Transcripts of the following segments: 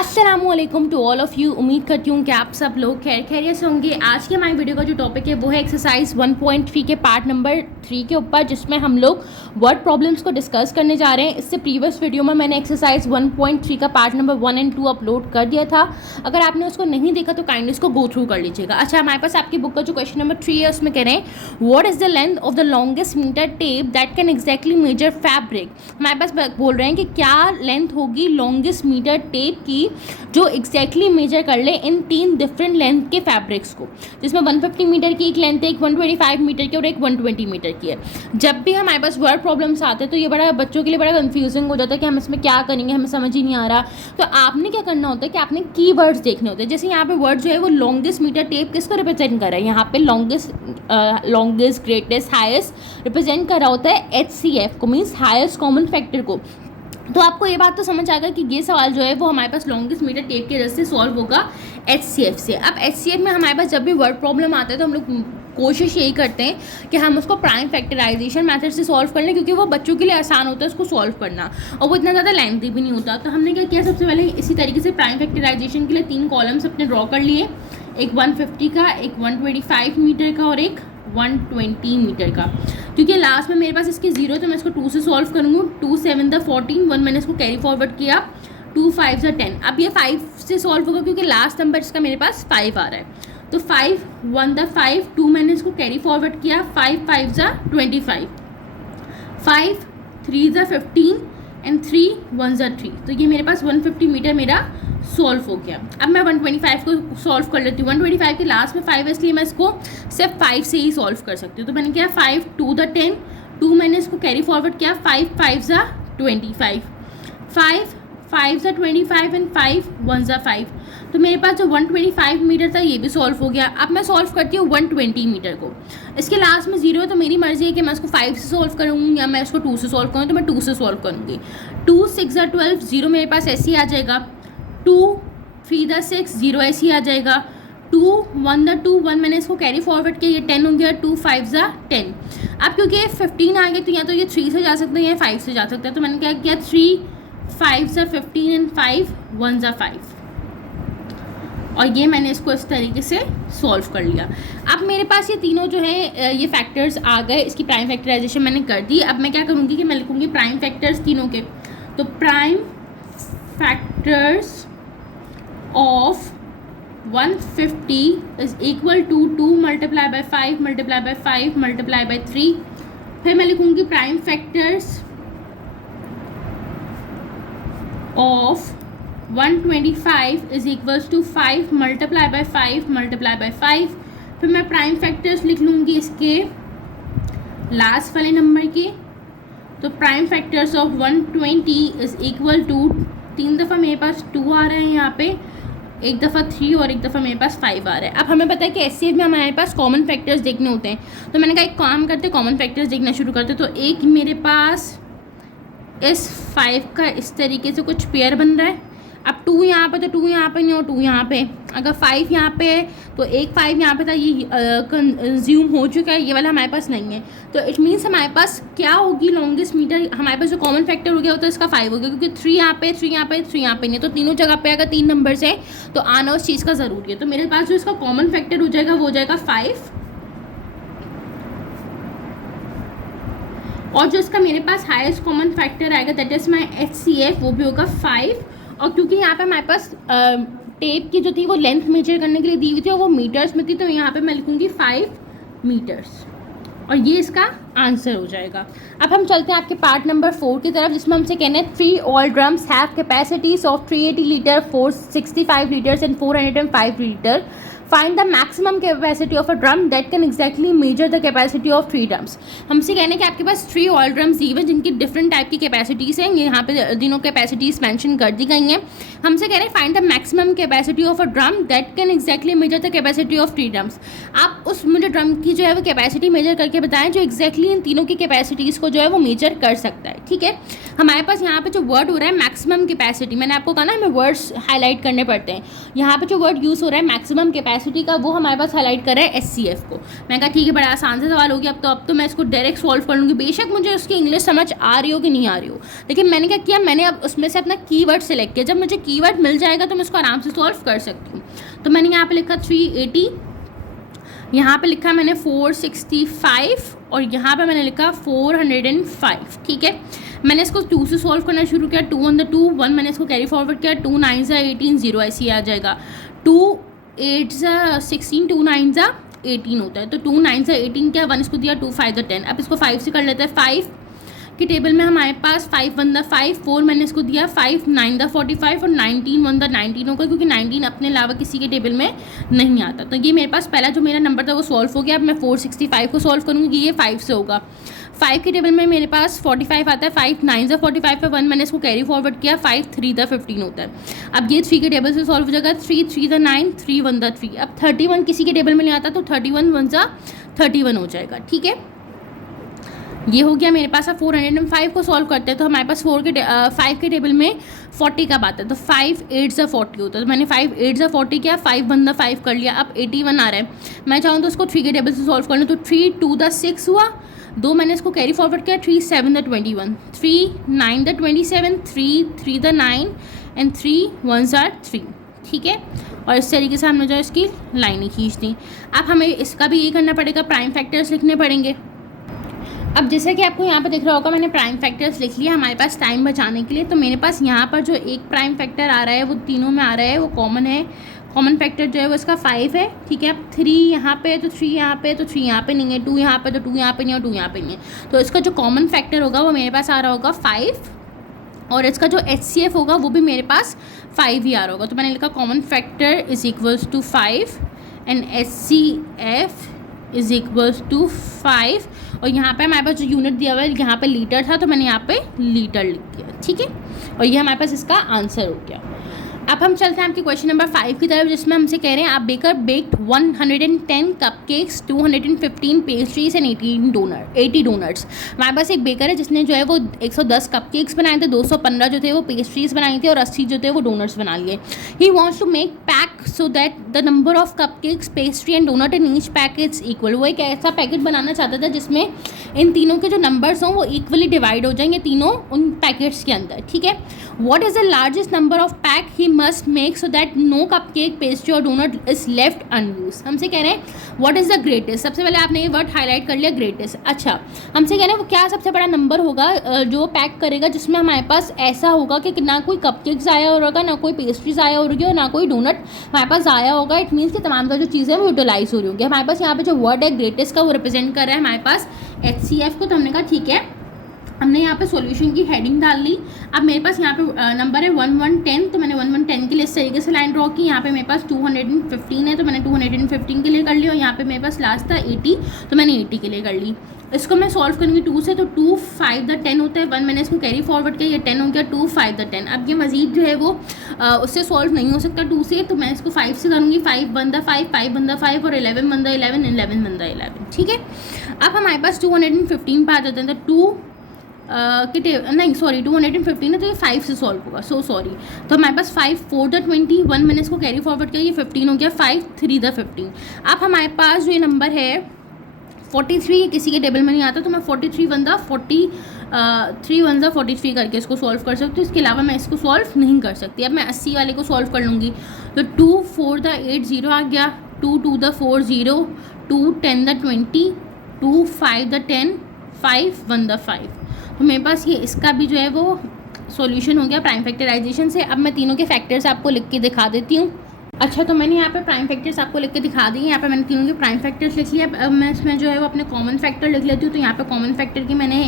अस्सलामुअलैकुम to all of you. उम्मीद करती हूँ कि आप सब लोग खैरियत से होंगे। आज के हमारी वीडियो का जो टॉपिक है वो है एक्सरसाइज 1.3 के पार्ट नंबर 3 के ऊपर, जिसमें हम लोग वर्ड प्रॉब्लम्स को डिस्कस करने जा रहे हैं। इससे प्रीवियस वीडियो में मैंने एक्सरसाइज 1.3 का पार्ट नंबर 1 और 2 अपलोड कर दिया था। अगर आपने उसको नहीं देखा तो काइंडली इसको गो थ्रू कर लीजिएगा। अच्छा, हमारे पास आपकी बुक का जो क्वेश्चन नंबर 3 है उसमें कह रहे हैं what is the length of the longest metre tape that can exactly measure fabric. हमारे पास बोल रहे हैं कि क्या लेंथ होगी लॉन्गेस्ट मीटर टेप की जो एग्जैक्टली मेजर कर ले इन 3 डिफरेंट लेंथ के फैब्रिक्स को, जिसमें 150 मीटर की एक लेंथ है, एक 125 मीटर की और एक 120 मीटर की है। जब भी हमारे पास वर्ड प्रॉब्लम्स आते हैं तो ये बड़ा बच्चों के लिए बड़ा कंफ्यूजिंग हो जाता है कि हम इसमें क्या करेंगे, हमें समझ ही नहीं आ रहा। तो आपने क्या करना होता है कि आपने कीवर्ड्स देखने होते हैं। जैसे यहाँ पे वर्ड जो है वो लॉन्गेस्ट मीटर टेप किसको रिप्रेजेंट कर रहा है, यहाँ पे लॉन्गेस्ट ग्रेटेस्ट हाईएस्ट रिप्रेजेंट कर रहा होता है HCF को, मीन्स हाईएस्ट कॉमन फैक्टर को। तो आपको ये बात तो समझ आएगा कि ये सवाल जो है वो हमारे पास लॉन्गेस्ट मीटर टेप के वजह से सॉल्व होगा HCF से। अब HCF में हमारे पास जब भी वर्ड प्रॉब्लम आता है तो हम लोग कोशिश यही करते हैं कि हम उसको प्राइम फैक्टराइजेशन मेथड से सॉल्व कर लें, क्योंकि वो बच्चों के लिए आसान होता है उसको सॉल्व करना और वो इतना ज़्यादा लेंथी भी नहीं होता। तो हमने क्या किया, सबसे पहले इसी तरीके से प्राइम फैक्टराइजेशन के लिए 3 कॉलम्स अपने ड्रॉ कर लिए, एक 150 का, एक 125 मीटर का और एक 120 मीटर का। क्योंकि लास्ट में मेरे पास इसकी 0 है तो मैं इसको 2 से सॉल्व करूँगी। 2 7 14, 1 मैंने इसको कैरी फॉरवर्ड किया, 2 5 10। अब ये 5 से सॉल्व होगा क्योंकि लास्ट नंबर इसका मेरे पास 5 आ रहा है। तो 5 1 5, 2 मैंने इसको कैरी फॉरवर्ड किया, 5 5 25, 5 3 15 एंड 3 1 3। तो ये मेरे पास 150 मीटर मेरा सॉल्व हो गया। अब मैं 125 को सॉल्व कर लेती हूँ। 125 के लास्ट में 5 है इसलिए मैं इसको सिर्फ 5 से ही सॉल्व कर सकती हूँ। तो मैंने किया 5 2 10, 2 मैंने इसको कैरी फॉरवर्ड किया, 5 5 25, 5 5 25 एंड 5 1 5। तो मेरे पास जो 125 मीटर था ये भी सॉल्व हो गया। अब मैं सॉल्व करती हूँ 120 मीटर को। इसके लास्ट में 0 है तो मेरी मर्जी है कि मैं इसको 5 से सॉल्व करूँगी या मैं इसको 2 से सॉल्व करूँ। तो मैं 2 से सॉल्व करूँगी। 2 6 12, 0 मेरे पास ऐसे ही आ जाएगा। 2 3 6, 0 ऐसे ही आ जाएगा। 2 1 2, 1 मैंने इसको कैरी फॉरवर्ड किया, ये 10 हो गया। 2 5 10। अब क्योंकि ये 15 आ गया तो या तो ये 3 से जा सकता है या 5 से जा सकता है। तो मैंने क्या किया, 3 5 15 एंड 5 1 5, और ये मैंने इसको इस तरीके से सॉल्व कर लिया। अब मेरे पास ये तीनों जो है ये फैक्टर्स आ गए, इसकी प्राइम फैक्टराइजेशन मैंने कर दी। अब मैं क्या करूँगी कि मैं लिखूँगी प्राइम फैक्टर्स तीनों के। तो prime factors of 150 is equal to 2 multiply by 5 multiply by 5 multiply by 3। फिर मैं लिखूँगी prime factors of 125 is equals to 5 multiply by 5 multiply by 5। फिर मैं प्राइम फैक्टर्स लिख लूँगी इसके लास्ट वाले नंबर के। तो prime factors of 120 is equal to, 3 दफ़ा मेरे पास 2 आ रहा है यहाँ पे, एक दफ़ा 3 और एक दफ़ा मेरे पास 5 आ रहा है। अब हमें पता है कि HCF में हमारे पास कॉमन फैक्टर्स देखने होते हैं। तो मैंने कहा एक काम करते, कॉमन फैक्टर्स देखना शुरू करते। तो एक मेरे पास इस 5 का इस तरीके से कुछ पेयर बन रहा है। अब 2 यहाँ पे, तो 2 यहाँ पे नहीं हो, 2 यहाँ पे। अगर 5 यहाँ पे है तो एक 5 यहाँ पे था, ये कंज्यूम हो चुका है, ये वाला हमारे पास नहीं है। तो इट मीन्स हमारे पास क्या होगी लॉन्गेस्ट मीटर, हमारे पास जो कॉमन फैक्टर हो गया होता है इसका 5 हो गया, क्योंकि 3 यहाँ पे, 3 यहाँ पे, 3 यहाँ पे नहीं है। तो तीनों जगह पे अगर 3 नंबर है तो आना उस चीज़ का ज़रूरी है। तो मेरे पास जो इसका कॉमन फैक्टर हो जाएगा वो हो जाएगा 5, और जो इसका मेरे पास हाईएस्ट कॉमन फैक्टर आएगा दैट इज़ माई HCF, वो भी होगा 5। और क्योंकि यहाँ पे हमारे पास टेप की जो थी वो लेंथ मेजर करने के लिए दी हुई थी और वो मीटर्स में थी, तो यहाँ पे मैं लिखूँगी 5 मीटर्स, और ये इसका आंसर हो जाएगा। अब हम चलते हैं आपके पार्ट नंबर 4 की तरफ, जिसमें हमसे कहना है 3 all drums have capacities of 380 litre, 465 litres and 405 litre. Find the maximum capacity of a drum that can exactly measure the capacity of 3 drums. हमसे कहना है कि आपके पास 3 ऑयल ड्रम्स दी हुए जिनकी डिफरेंट टाइप की कैपेसिटीज़ हैं, यहाँ पे तीनों कैपेसिटीज़ मेंशन कर दी गई हैं। हमसे कह रहे हैं find the maximum capacity of a drum that can exactly measure the capacity of 3 drums. आप उस मुझे ड्रम की जो है वो कैपेसिटी मेजर करके बताएं जो एक्जैक्टली इन तीनों की कैपेसिटीज़ को जो है वो मेजर कर सकता है। ठीक है, हमारे पास यहाँ पे जो वर्ड हो रहा है मैक्सिमम कैपेसिटी, मैंने आपको कहा ना हमें वर्ड्स हाईलाइट करने पड़ते हैं। यहाँ पे जो वर्ड यूज़ हो रहा है मैक्सिमम कैपेसिटी कैपेसिटी का, वो हमारे पास हाईलाइट कर रहा है SCF को। मैं कहा ठीक है, बड़ा आसान सा सवाल हो गया, अब तो मैं इसको डायरेक्ट सॉल्व कर लूँगी, बेशक मुझे उसकी इंग्लिश समझ आ रही हो कि नहीं आ रही हो, लेकिन मैंने क्या किया, मैंने अब उसमें से अपना कीवर्ड सेलेक्ट किया। जब मुझे कीवर्ड मिल जाएगा तो मैं उसको आराम से सॉल्व कर सकती हूँ। तो मैंने यहाँ पर लिखा 380, यहाँ पे लिखा मैंने 465 और यहाँ पे मैंने लिखा 405। ठीक है, मैंने इसको 2 से सॉल्व करना शुरू किया, 2 on the 2 1, मैंने इसको कैरी फॉरवर्ड किया, 2 9 18 0 ऐसे ही आ जाएगा, 2 8 16 2 9 18 होता है। तो 2 9 18 क्या, 1 इसको दिया, 2 5 10। अब इसको 5 से कर लेते हैं। 5 की टेबल में हमारे पास 5 1 5, 4 मैंने इसको दिया, 5 9 45 और 19 1 19 होगा, क्योंकि 19 अपने अलावा किसी के टेबल में नहीं आता। तो ये मेरे पास पहला जो मेरा नंबर था वो सॉल्व हो गया। अब मैं 465 को सॉल्व करूँगी, ये 5 से होगा। 5 की टेबल में मेरे पास 45 आता है, 5 9 45 पे 1 मैंने इसको कैरी फॉरवर्ड किया, 5 3 15 होता है। अब ये 3 के टेबल से सॉल्व हो जाएगा, 3 3 9 3 1 3। अब 31 किसी के टेबल में नहीं आता, तो 31 1 31 हो जाएगा। ठीक है, ये हो गया मेरे पास। अब 405 को सॉल्व करते हैं, तो हमारे पास 5 के टेबल में 40 का बात है, तो 5 8 40 होता है। तो मैंने 5 8 40 किया, 5 1 5 कर लिया। अब 81 आ रहा है, मैं चाहूँ तो उसको 3 के टेबल से सॉल्व कर लूँ, तो 3 2 6 हुआ, 2 मैंने इसको कैरी फॉरवर्ड किया, 3 7 21, 3 9 27, 3 3 9 एंड 3 1 3। ठीक है, और इस तरीके से हमने जो इसकी लाइनें खींच दी। अब हमें इसका भी ये करना पड़ेगा, प्राइम फैक्टर्स लिखने पड़ेंगे। अब जैसे कि आपको यहाँ पे दिख रहा होगा, मैंने प्राइम फैक्टर्स लिख लिया हमारे पास टाइम बचाने के लिए। तो मेरे पास यहाँ पर जो एक प्राइम फैक्टर आ रहा है वो तीनों में आ रहा है, वो कॉमन है। कॉमन फैक्टर जो है वो इसका 5 है। ठीक है, अब 3 यहाँ पे है तो 3 यहाँ पे, तो 3 यहाँ पे नहीं है, 2 यहाँ पे तो 2 यहाँ पे नहीं है, और 2 यहाँ पे नहीं है। तो इसका जो कॉमन फैक्टर होगा वो मेरे पास आ रहा होगा 5, और इसका जो HCF होगा वो भी मेरे पास 5 ही आ रहा होगा। तो मैंने लिखा common factor is equals to 5 and HCF is equals to 5। और यहाँ पे हमारे पास जो यूनिट दिया हुआ है, यहाँ पे लीटर था, तो मैंने यहाँ पे लीटर लिख दिया। ठीक है, और ये हमारे पास इसका आंसर हो गया। अब हम चलते हैं आपके क्वेश्चन नंबर 5 की तरफ, जिसमें हमसे कह रहे हैं आप baker baked 110 cupcakes, 215 pastries and 80 donuts. हमारे पास एक बेकर है जिसने जो है वो 110 कपकेक्स बनाए थे, 215 जो थे वो पेस्ट्रीज बनाई थी, और 80 जो थे वो डोनट्स बना लिए। He wants to make pack so that the number of cupcakes, pastry and donut in each packet equal. वो एक ऐसा पैकेट बनाना चाहता था जिसमें इन तीनों के जो नंबर्स हों वो इक्वली डिवाइड हो जाएंगे तीनों उन पैकेट्स के अंदर। ठीक है, what is the largest number of pack he must make so that no cupcake, pastry और डोनट इज लेफ्ट अनयूज। हमसे कह रहे हैं व्हाट इज़ द ग्रेटेस्ट। सबसे पहले आपने ये वर्ड हाईलाइट कर लिया, ग्रेटेस्ट। अच्छा, हमसे कह रहे हैं वो क्या सबसे बड़ा नंबर होगा जो पैक करेगा जिसमें हमारे पास ऐसा होगा कि ना कोई कपकेक्स आया होगा, ना कोई पेस्ट्रीज आया होगी, और ना कोई डोनट हमारे पास आया होगा। इट मीन्स कि तमाम जो चीज़ें वो यूटिलाइज हो रही होंगी। हमारे पास यहाँ पे जो वर्ड है ग्रेटेस्ट का, वो रिप्रेजेंट कर रहा है हमारे पास HCF को। तो हमने कहा ठीक है, हमने यहाँ पे सॉल्यूशन की हेडिंग डाल ली। अब मेरे पास यहाँ पे नंबर है 1110, तो मैंने 1110 के लिए इस तरीके से लाइन ड्रॉ की। यहाँ पे मेरे पास 215 है, तो मैंने 215 के लिए कर लिया, और यहाँ पे मेरे पास लास्ट था 80, तो मैंने 80 के लिए कर ली। इसको मैं सॉल्व करूँगी 2 से, तो 2 5 10 होता है, 1 मैंने इसको कैरी फॉरवर्ड किया, ये 10 हो गया, 2 5 10। अब ये मजीद जो है वो उससे सॉल्व नहीं हो सकता 2 से, तो मैं इसको 5 से करूँगी। 5 1 5, 5 1 5 और 11 1 11, 11 1 11। ठीक है, अब हमारे पास 215 पे आ जाते हैं, तो 2 नहीं सॉरी 215 है, तो ये 5 से सॉल्व होगा, सो सॉरी। तो हमारे पास 5 4 20, 1 मैंने इसको कैरी फॉरवर्ड किया, ये 15 हो गया, 5 3 15। अब हमारे पास जो ये नंबर है 43, किसी के टेबल में नहीं आता, तो मैं 43 1 43 करके इसको सॉल्व कर सकती हूँ। इसके अलावा मैं इसको सॉल्व नहीं कर सकती। अब मैं 80 वाले को सॉल्व कर लूँगी, तो 2 4 8 0 आ गया, 2 2 4 0, 2 10 20, 2 5 10, 5 1 5। तो मेरे पास ये इसका भी जो है वो सॉल्यूशन हो गया प्राइम फैक्टराइजेशन से। अब मैं तीनों के फैक्टर्स आपको लिख के दिखा देती हूँ। अच्छा, तो मैंने यहाँ पे प्राइम फैक्टर्स आपको लिख के दिखा दी। यहाँ पे मैंने तीनों के प्राइम फैक्टर्स लिख लिया। अब मैं इसमें जो है वो अपने कॉमन फैक्टर लिख लेती हूँ। तो यहाँ पे कॉमन फैक्टर की मैंने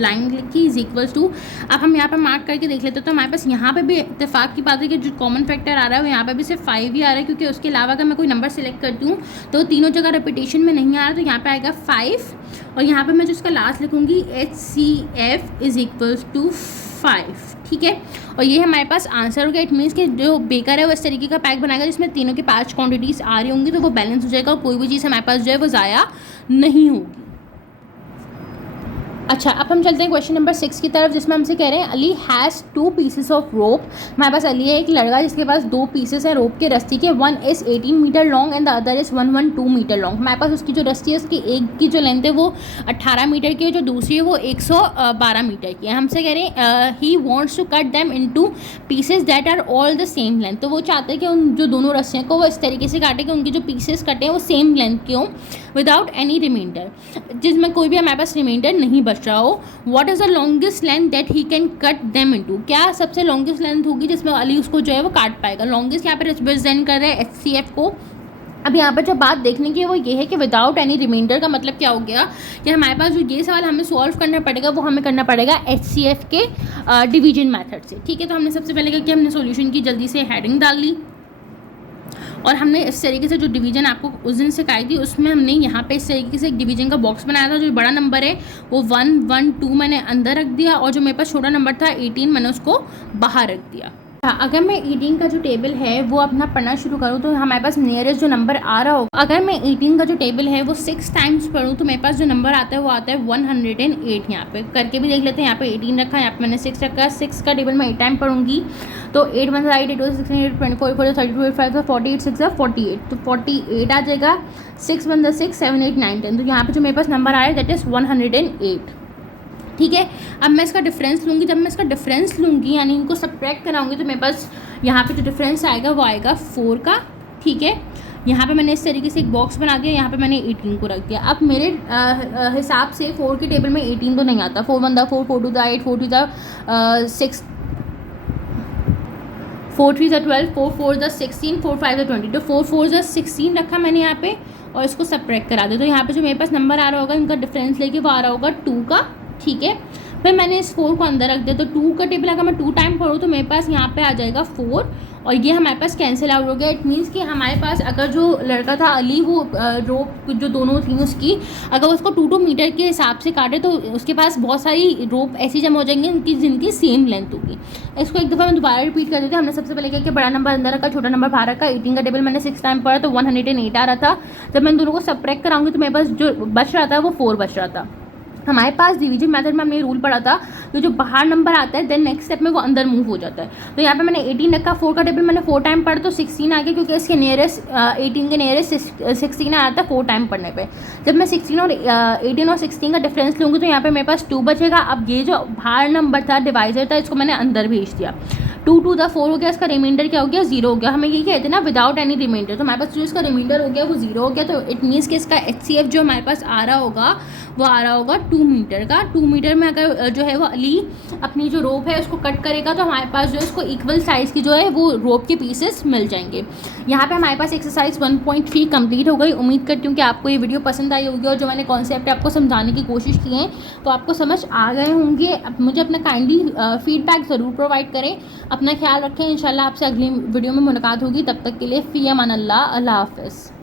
लाइन लिखी इज इक्वल्स टू। अब हम यहाँ पे मार्क करके देख लेते हैं, तो हमारे पास यहाँ पे भी इत्तेफाक की बात है कि जो कॉमन फैक्टर आ रहा है वो यहाँ पे भी सिर्फ 5 ही आ रहा है, क्योंकि उसके अलावा अगर मैं कोई नंबर सेलेक्ट करती हूँ तो तीनों जगह रिपीटेशन में नहीं आ रहा, तो यहाँ पे आएगा 5, और यहाँ पे मैं जो इसका लास्ट लिखूँगी HCF इज इक्वल्स टू 5। ठीक है, और ये हमारे पास आंसर हो गया। इट मीन्स कि जो बेकर है वो इस तरीके का पैक बनाएगा जिसमें तीनों की 5 क्वांटिटीज़ आ रही होंगी, तो वो बैलेंस हो जाएगा और कोई भी चीज़ हमारे पास जो है वो ज़ाया नहीं होगी। अच्छा, अब हम चलते हैं क्वेश्चन नंबर 6 की तरफ, जिसमें हमसे कह रहे हैं Ali has 2 pieces of rope. हमारे पास अली है एक लड़का जिसके पास 2 पीसेस है रोप के रस्सी के, one is 18 metre long and the other is 112 metre long. हमारे पास उसकी जो रस्सी है उसकी एक की जो लेंथ है वो 18 मीटर की है, जो दूसरी है वो 112 मीटर की है। हमसे कह रहे हैं he wants to cut them into pieces that are all the same length. तो वो चाहते हैं कि उन जो दोनों रस्सियों को वो इस तरीके से काटे कि उनके जो पीसेस कटे हैं वो सेम लेंथ के हों, विदाउट एनी रिमाइंडर, जिसमें कोई भी हमारे पास रिमाइंडर नहीं बच रहा हो। What is the longest length that he can cut them into. क्या सबसे लॉन्गेस्ट लेंथ होगी जिसमें अली उसको जो है वो काट पाएगा। लॉन्गेस्ट यहाँ पे रिप्रेजेंट कर रहे हैं HCF को। अब यहाँ पर जो बात देखने की है वो ये है कि विदाउट एनी रिमाइंडर का मतलब क्या हो गया कि हमारे पास जो ये सवाल हमें सॉल्व करना पड़ेगा वो हमें करना पड़ेगा HCF के डिवीजन मेथड से। ठीक है, तो हमने सबसे पहले क्या किया, हमने सॉल्यूशन की जल्दी से हेडिंग डाल ली और हमने इस तरीके से जो डिवीजन आपको उस दिन सिखाई थी उसमें हमने यहाँ पे इस तरीके से एक डिवीजन का बॉक्स बनाया था। जो बड़ा नंबर है वो 1, 1, 2 मैंने अंदर रख दिया और जो मेरे पास छोटा नंबर था 18 मैंने उसको बाहर रख दिया। अगर मैं 18 का जो टेबल है वो अपना पढ़ना शुरू करूँ तो हमारे पास नियरेस्ट जो नंबर आ रहा हो, अगर मैं 18 का जो टेबल है वो 6 टाइम्स पढ़ूँ तो मेरे पास जो नंबर आता है वो आता है 108। यहाँ पे करके भी देख लेते हैं। यहाँ पे 18 रखा है, यहाँ पे मैंने 6 रखा है। 6 का टेबल मैं 8 टाइम पढ़ूंगी तो 8 1 8 8 16 8 24 4 32 8 5 48 6 48, तो 48 आ जाएगा। 6 1 6 7 8 9 10, तो यहाँ पे जो मेरे पास नंबर आया दैट इज़ 108। ठीक है, अब मैं इसका डिफरेंस लूँगी। जब मैं इसका डिफरेंस लूँगी यानी इनको सब्ट्रैक्ट कराऊंगी तो मेरे पास यहाँ पे जो डिफरेंस आएगा वो आएगा 4 का। ठीक है, यहाँ पे मैंने इस तरीके से एक बॉक्स बना दिया, यहाँ पे मैंने 18 को रख दिया। अब मेरे हिसाब से 4 के टेबल में 18 तो नहीं आता। 4 1 4, 4 2 8, 4 2 6, 4 3 12, 4 4 16, 4 5 20, तो 4 4 16 रखा मैंने यहाँ पे और इसको सब्ट्रैक्ट करा दिया। तो यहाँ पे जो मेरे पास नंबर आ रहा होगा इनका डिफरेंस लेके वो आ रहा होगा 2 का। ठीक है, फिर मैंने इस 4 को अंदर रख दिया तो 2 का टेबल अगर मैं 2 टाइम पढ़ूँ तो मेरे पास यहाँ पे आ जाएगा 4 और ये हमारे पास कैंसिल आउट हो गया। इट मीन्स कि हमारे पास अगर जो लड़का था अली वो रोप जो दोनों थी उसकी अगर उसको 2 मीटर के हिसाब से काटे तो उसके पास बहुत सारी रोप ऐसी जमा हो जाएंगी उनकी जिनकी सेम लेंथ होगी। इसको एक दफ़ा मैं दोबारा रिपीट कर देती हूँ। हमने सबसे पहले क्या किया, बड़ा नंबर अंदर रखा, छोटा नंबर बाहर रखा। 18 का टेबल मैंने 6 टाइम पढ़ा तो 108 आ रहा था। जब मैं दोनों को सब्ट्रैक्ट कराऊंगी तो मेरे पास जो बच रहा था वो 4 बच रहा था। हमारे पास डिवीजन मेथड में हमने रूल पढ़ा था तो जो बाहर नंबर आता है देन नेक्स्ट स्टेप में वो अंदर मूव हो जाता है। तो यहाँ पे मैंने 18 रखा, 4 का टेबल मैंने 4 टाइम पढ़ा तो 16 आ गया क्योंकि इसके नियरेस्ट 18 के नियरेस्ट 16 आया था 4 टाइम पढ़ने पे। जब मैं 16 और 18 और 16 का डिफरेंस लूँगी तो यहाँ पे मेरे पास 2 बचेगा। अब ये जो बाहर नंबर था डिवाइजर था इसको मैंने अंदर भेज दिया। 2 2 4 हो गया, इसका रिमाइंडर क्या हो गया 0 हो गया। हमें ये कहते हैं ना विदाउट एनी रिमाइंडर, तो हमारे पास जो इसका रिमाइंडर हो गया वो 0 हो गया। तो इट मीन्स कि इसका HCF जो हमारे पास आ रहा होगा वो आ रहा होगा 2 मीटर का। 2 मीटर में अगर जो है वो अली अपनी जो रोप है उसको कट करेगा तो हमारे पास जो है इसको इक्वल साइज़ की जो है वो रोप के पीसेस मिल जाएंगे। यहाँ पे हमारे पास एक्सरसाइज 1.3 कंप्लीट हो गई। उम्मीद करती हूँ कि आपको ये वीडियो पसंद आई होगी और जो मैंने कॉन्सेप्ट आपको समझाने की कोशिश की है तो आपको समझ आ गए होंगे। अब मुझे अपना काइंडली फीडबैक ज़रूर प्रोवाइड करें। अपना ख्याल रखें। इंशाल्लाह आपसे अगली वीडियो में मुलाकात होगी। तब तक के लिए फ़ी अमान अल्लाह, अल्लाह हाफ़िज़।